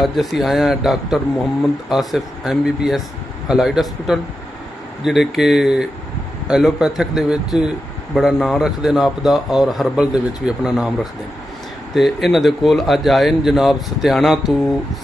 ਅੱਜ ਅਸੀਂ ਆਏ ਹਾਂ doctor Muhammad Asif MBBS Allied Hospital, ਜਿਹੜੇ ਕਿ ਐਲੋਪੈਥਿਕ ਦੇ ਵਿੱਚ ਬੜਾ ਨਾਮ ਰੱਖਦੇ ਨੇ ਆਪ ਦਾ ਔਰ ਹਰਬਲ ਦੇ ਵਿੱਚ ਵੀ ਆਪਣਾ ਨਾਮ ਰੱਖਦੇ ਨੇ। ਤੇ ਇਹਨਾਂ ਦੇ ਕੋਲ ਅੱਜ ਆਏ ਨੇ ਜਨਾਬ ਸਤਿਆਣਾ ਤੋਂ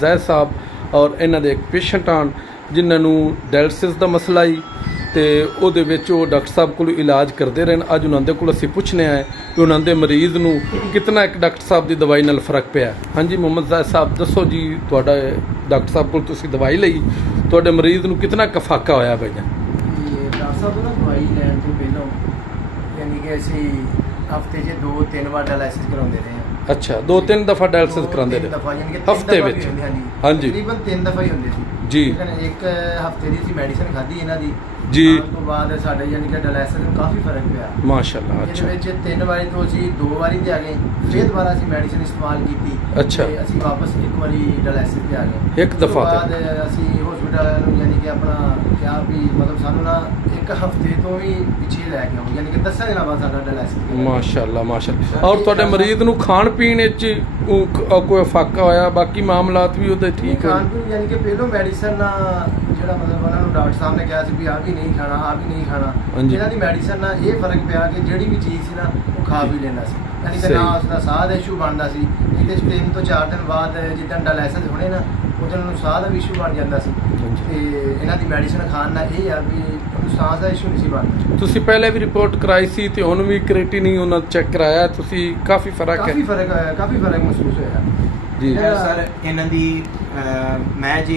ਜ਼ੈਦ ਸਾਹਿਬ, ਔਰ ਇਹਨਾਂ ਦੇ ਇੱਕ ਪੇਸ਼ੈਂਟ ਆਣ ਜਿਨ੍ਹਾਂ ਨੂੰ ਡਾਇਲਿਸਿਸ ਦਾ ਮਸਲਾ ਹੀ ਤੇ ਉਹਦੇ ਵਿੱਚ ਉਹ ਡਾਕਟਰ ਸਾਹਿਬ ਕੋਲ ਇਲਾਜ ਕਰਦੇ ਰਹੇ। ਅੱਜ ਉਹਨਾਂ ਦੇ ਕੋਲ ਅਸੀਂ ਪੁੱਛਣੇ ਆਏ ਕਿ ਉਹਨਾਂ ਦੇ ਮਰੀਜ਼ ਨੂੰ ਕਿਤਨਾ ਇੱਕ ਡਾਕਟਰ ਸਾਹਿਬ ਦੀ ਦਵਾਈ ਨਾਲ ਫਰਕ ਪਿਆ। ਹਾਂਜੀ ਮੁਹੰਮਦ ਜ਼ੈਦ ਸਾਹਿਬ ਦੱਸੋ ਜੀ, ਤੁਹਾਡਾ ਡਾਕਟਰ ਸਾਹਿਬ ਕੋਲ ਤੁਸੀਂ ਦਵਾਈ ਲਈ, ਤੁਹਾਡੇ ਮਰੀਜ਼ ਨੂੰ ਕਿਤਨਾ ਕਫਾਕਾ ਹੋਇਆ ਭਾਈ? ਡਾਕਟਰ ਸਾਹਿਬ ਨਾਲ ਦਵਾਈ ਲੈਣ ਤੋਂ ਪਹਿਲਾਂ ਯਾਨੀ ਕਿ ਅਸੀਂ ਹਫਤੇ 'ਚ 2-3 ਵਾਰ ਡਾਇਲਿਸਿਸ ਕਰਾਉਂਦੇ ਰਹੇ ਹਾਂ। ਅੱਛਾ, 2-3 ਦਫਾ ਡਾਇਲਿਸਿਸ ਕਰਾਉਂਦੇ ਰਹੇ ਹਫਤੇ ਵਿੱਚ? ਹਾਂਜੀ, ਤਕਰੀਬਨ 3 ਦਫਾ ਹੀ ਹੁੰਦੇ ਸੀ ਜੀ। ਇੱਕ ਹਫਤੇ ਦੀ ਅਸੀਂ ਮੈਡੀਸਿਨ ਖਾਧੀ ਇਹਨਾਂ ਦੀ ਜੀ, ਉਸ ਤੋਂ ਬਾਅਦ ਸਾਡੇ ਯਾਨੀ ਕਿ ਡਾਇਲਿਸਿਸ ਨੂੰ ਕਾਫੀ ਫਰਕ ਪਿਆ ਮਾਸ਼ਾਅੱਲਾ। ਇਹਦੇ ਅੱਛਾ ਵਿੱਚ 3 ਵਾਰੀ ਤੋਂ ਅਸੀਂ 2 ਵਾਰੀ ਤੇ ਆ ਗਏ, ਫਿਰ ਦੁਬਾਰਾ ਅਸੀਂ ਮੈਡੀਸਿਨ ਇਸਤੇਮਾਲ ਕੀਤੀ। ਅੱਛਾ। ਤੇ ਅਸੀਂ ਵਾਪਸ ਇੱਕ ਵਾਰੀ ਡਾਇਲਿਸਿਸ ਤੇ ਆ ਗਏ ਇੱਕ ਦਫਾ ਉਸ ਤੋਂ ਬਾਅਦ ਅਸੀਂ ਹਸਪੀਟਲ ਨੂੰ ਯਾਨੀ ਕਿ ਆਪਣਾ ਕਿਹਾ ਵੀ ਮਤਲਬ ਸਾਨੂੰ ਨਾ ਇੱਕ ਹਫਤੇ ਤੋਂ ਵੀ ਪਿੱਛੇ ਲੈ ਕੇ ਆਓ, ਯਾਨੀ ਕਿ 10 ਦਿਨਾਂ ਬਾਅਦ ਸਾਡਾ ਡਾਇਲਿਸਿਸ। ਮਾਸ਼ਾਅੱਲਾ ਮਾਸ਼ਾਅੱਲਾ। ਔਰ ਤੁਹਾਡੇ ਮਰੀਜ਼ ਨੂੰ ਖਾਣ ਪੀਣ ਵਿੱਚ ਕੋਈ ਫਾਕਾ ਹੋਇਆ? ਬਾਕੀ ਮਾਮਲਾਤ ਵੀ ਉਹਦੇ ਠੀਕ ਹੈ? ਖਾਣ ਪੀਣ ਯਾਨੀ ਕਿ ਪਹਿਲੋਂ ਮੈਡੀਸਨ ਜਿਹੜਾ ਮਤਲਬ ਉਹਨਾਂ ਨੂੰ ਡਾਕਟਰ ਸਾਹਿਬ ਨੇ ਕਿਹਾ ਸੀ ਵੀ ਆਹ ਵੀ ਨਹੀਂ ਖਾਣਾ, ਆਹ ਵੀ ਨਹੀਂ ਖਾਣਾ। ਇਹਨਾਂ ਦੀ ਮੈਡੀਸਨ ਨਾਲ ਇਹ ਫਰਕ ਪਿਆ ਕਿ ਜਿਹੜੀ ਵੀ ਚੀਜ਼ ਸੀ ਨਾ ਉਹ ਖਾ ਵੀ ਲੈਂਦਾ ਸੀ, ਯਾਨੀ ਕਿ ਨਾ ਉਸਦਾ ਸਾਹ ਦਾ ਇਸ਼ੂ ਬਣਦਾ ਸੀ। ਇਹਦੇ 3 ਤੋਂ 4 ਦਿਨ ਬਾਅਦ ਜਿੱਦਾਂ ਡਾਇਲਿਸਿਸ ਹੋਣੇ ਨਾ ਉਦੋਂ ਨੂੰ ਸਾਹ ਦਾ ਵੀ ਇਸ਼ੂ ਬਣ ਜਾਂਦਾ ਸੀ। ਤੇ ਇਹਨਾਂ ਦੀ ਮੈਡੀਸਨ ਖਾਣ ਨਾਲ ਇਹ ਆ ਵੀ ਉਹਨੂੰ ਸਾਹ ਦਾ ਇਸ਼ੂ ਨਹੀਂ ਸੀ ਬਣਦਾ। ਤੁਸੀਂ ਪਹਿਲੇ ਵੀ ਰਿਪੋਰਟ ਕਰਾਈ ਸੀ ਤੇ ਹੁਣ ਵੀ ਕ੍ਰੀਏਟਿਨਿਨ ਉਹਨਾਂ ਚੈੱਕ ਕਰਾਇਆ, ਤੁਸੀਂ ਕਾਫੀ ਫਰਕ ਹੈ? ਕਾਫੀ ਫਰਕ ਮਹਿਸੂਸ ਹੋਇਆ ਜੀ ਸਰ। ਇਹਨਾਂ ਦੀ ਮੈਂ ਜੀ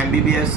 MBBS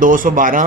212,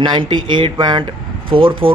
98.44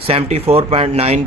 74.9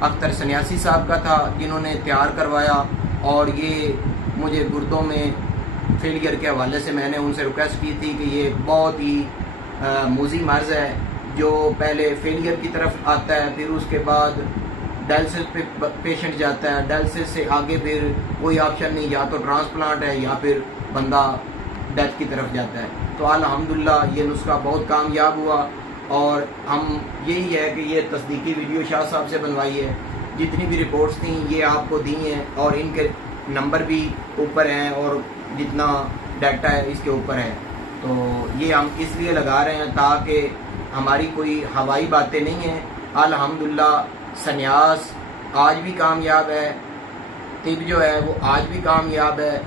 اختر سنیاسی صاحب کا تھا جنہوں نے تیار کروایا، اور یہ مجھے گردوں میں فیلئر کے حوالے سے میں نے ان سے ریکویسٹ کی تھی کہ یہ بہت ہی موذی مرض ہے جو پہلے فیلئر کی طرف آتا ہے، پھر اس کے بعد ڈائلسس پہ پیشنٹ جاتا ہے، ڈائلسس سے آگے پھر کوئی آپشن نہیں، یا تو ٹرانسپلانٹ ہے یا پھر بندہ ڈیتھ کی طرف جاتا ہے۔ تو الحمدللہ یہ نسخہ بہت کامیاب ہوا، اور ہم یہی ہے کہ یہ تصدیقی ویڈیو شاہ صاحب سے بنوائی ہے، جتنی بھی رپورٹس تھیں یہ آپ کو دی ہیں، اور ان کے نمبر بھی اوپر ہیں اور جتنا ڈیٹا ہے اس کے اوپر ہے۔ تو یہ ہم اس لیے لگا رہے ہیں تاکہ ہماری کوئی ہوائی باتیں نہیں ہیں۔ الحمدللہ سنیاس آج بھی کامیاب ہے، طب جو ہے وہ آج بھی کامیاب ہے۔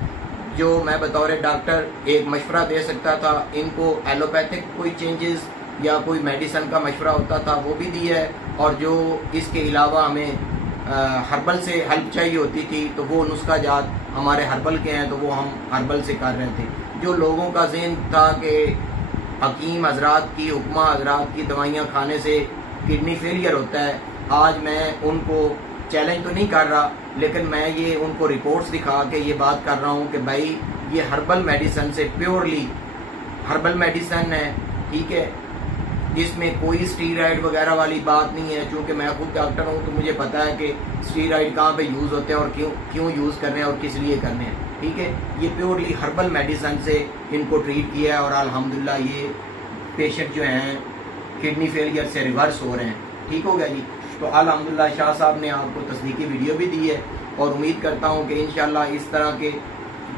جو میں بطور ڈاکٹر ایک مشورہ دے سکتا تھا، ان کو ایلوپیتھک کوئی چینجز یا کوئی میڈیسن کا مشورہ ہوتا تھا وہ بھی دیا ہے، اور جو اس کے علاوہ ہمیں ہربل سے ہیلپ چاہیے ہوتی تھی تو وہ نسخہ جات ہمارے ہربل کے ہیں، تو وہ ہم ہربل سے کر رہے تھے۔ جو لوگوں کا ذہن تھا کہ حکیم حضرات کی، حکمہ حضرات کی دوائیاں کھانے سے کڈنی فیلئر ہوتا ہے، آج میں ان کو چیلنج تو نہیں کر رہا، لیکن میں یہ ان کو رپورٹس دکھا کے یہ بات کر رہا ہوں کہ بھائی یہ ہربل میڈیسن سے پیورلی ہربل میڈیسن ہے، ٹھیک ہے، اس میں کوئی اسٹیرائڈ وغیرہ والی بات نہیں ہے۔ چونکہ میں خود ڈاکٹر ہوں تو مجھے پتا ہے کہ اسٹیرائڈ کہاں پہ یوز ہوتے ہیں اور کیوں یوز کرنے ہیں اور کس لیے کرنے ہیں، ٹھیک ہے۔ یہ پیورلی ہربل میڈیسن سے ان کو ٹریٹ کیا ہے، اور الحمدللہ یہ پیشنٹ جو ہیں کڈنی فیلئر سے ریورس ہو رہے ہیں، ٹھیک ہو گیا جی۔ تو الحمدللہ شاہ صاحب نے آپ کو تصدیقی ویڈیو بھی دی ہے، اور امید کرتا ہوں کہ انشاءاللہ اس طرح کے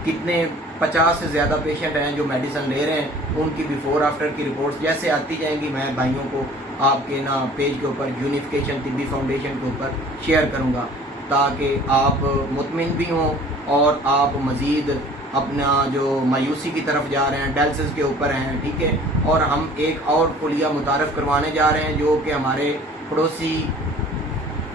کتنے 50 سے زیادہ پیشنٹ ہیں جو میڈیسن لے رہے ہیں، ان کی بیفور آفٹر کی رپورٹس جیسے آتی جائیں گی میں بھائیوں کو آپ کے پیج کے اوپر یونیفیکیشن طبی فاؤنڈیشن کے اوپر شیئر کروں گا، تاکہ آپ مطمئن بھی ہوں اور آپ مزید اپنا جو مایوسی کی طرف جا رہے ہیں ڈائلسس کے اوپر ہیں، ٹھیک ہے۔ اور ہم ایک اور کلیہ متعارف کروانے جا رہے ہیں جو کہ ہمارے پڑوسی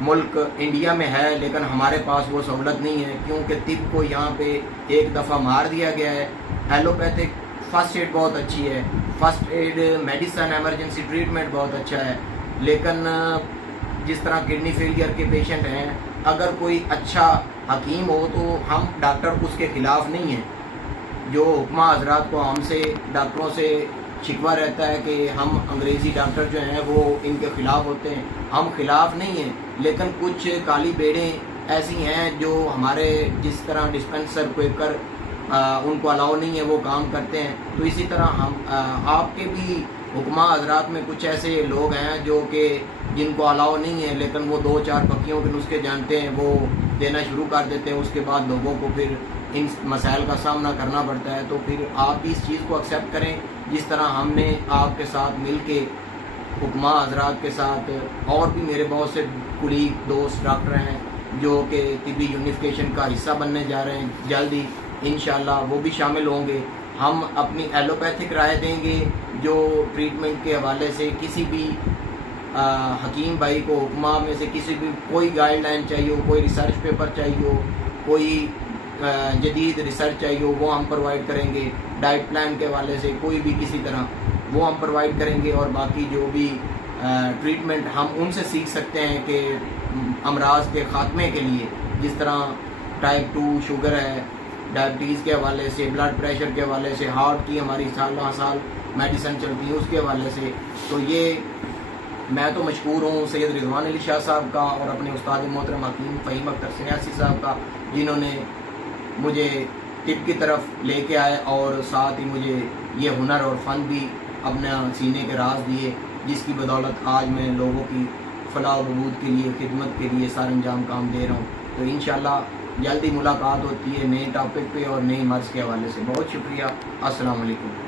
ملک انڈیا میں ہے، لیکن ہمارے پاس وہ سہولت نہیں ہے، کیونکہ طب کو یہاں پہ ایک دفعہ مار دیا گیا ہے۔ ایلوپیتھک فرسٹ ایڈ بہت اچھی ہے، first aid medicine emergency treatment بہت اچھا ہے، لیکن جس طرح کڈنی فیلئر کے پیشنٹ ہیں، اگر کوئی اچھا حکیم ہو تو ہم ڈاکٹر اس کے خلاف نہیں ہیں۔ جو حکمہ حضرات کو ہم سے ڈاکٹروں سے شکوہ رہتا ہے کہ ہم انگریزی ڈاکٹر جو ہیں وہ ان کے خلاف ہوتے ہیں، ہم خلاف نہیں ہیں، لیکن کچھ کالی بیڑیں ایسی ہیں جو ہمارے جس طرح ڈسپینسر کوئکر ان کو الاؤ نہیں ہے وہ کام کرتے ہیں، تو اسی طرح ہم آپ کے بھی حکمہ حضرات میں کچھ ایسے لوگ ہیں جو کہ جن کو الاؤ نہیں ہے، لیکن وہ 2-4 پکیوں کے نسخے جانتے ہیں، وہ دینا شروع کر دیتے ہیں، اس کے بعد لوگوں کو پھر ان مسائل کا سامنا کرنا پڑتا ہے۔ تو پھر آپ بھی اس چیز کو ایکسیپٹ کریں، جس طرح ہم نے آپ کے ساتھ مل کے حکمہ حضرات کے ساتھ، اور بھی میرے بہت سے کولیگ دوست ڈاکٹر ہیں جو کہ طبی یونیفیکیشن کا حصہ بننے جا رہے ہیں، جلد ہی انشاءاللہ وہ بھی شامل ہوں گے۔ ہم اپنی ایلوپیتھک رائے دیں گے، جو ٹریٹمنٹ کے حوالے سے کسی بھی حکیم بھائی کو حکمہ میں سے کسی بھی کوئی گائیڈ لائن چاہیے ہو، کوئی ریسرچ پیپر چاہیے ہو، کوئی جدید ریسرچ چاہیے ہو، وہ ہم پرووائڈ کریں گے۔ ڈائٹ پلان کے حوالے سے کوئی بھی کسی طرح وہ ہم پرووائڈ کریں گے، اور باقی جو بھی ٹریٹمنٹ ہم ان سے سیکھ سکتے ہیں کہ امراض کے خاتمے کے لیے، جس طرح ٹائپ 2 شوگر ہے، ڈائبٹیز کے حوالے سے، بلڈ پریشر کے حوالے سے، ہارٹ کی ہماری سال میڈیسن چلتی ہے اس کے حوالے سے۔ تو یہ میں تو مشکور ہوں سید رضوان علی شاہ صاحب کا، اور اپنے استاد محترم حکیم فہیم اختر سنیاسی صاحب کا، جنہوں نے مجھے طب کی طرف لے کے آئے، اور ساتھ ہی مجھے یہ ہنر اور فن بھی اپنا سینے کے راز دیے، جس کی بدولت آج میں لوگوں کی فلاح و بہبود کے لیے، خدمت کے لیے سار انجام کام دے رہا ہوں۔ تو انشاءاللہ جلدی ملاقات ہوتی ہے نئے ٹاپک پہ اور نئی مرض کے حوالے سے۔ بہت شکریہ، السلام علیکم۔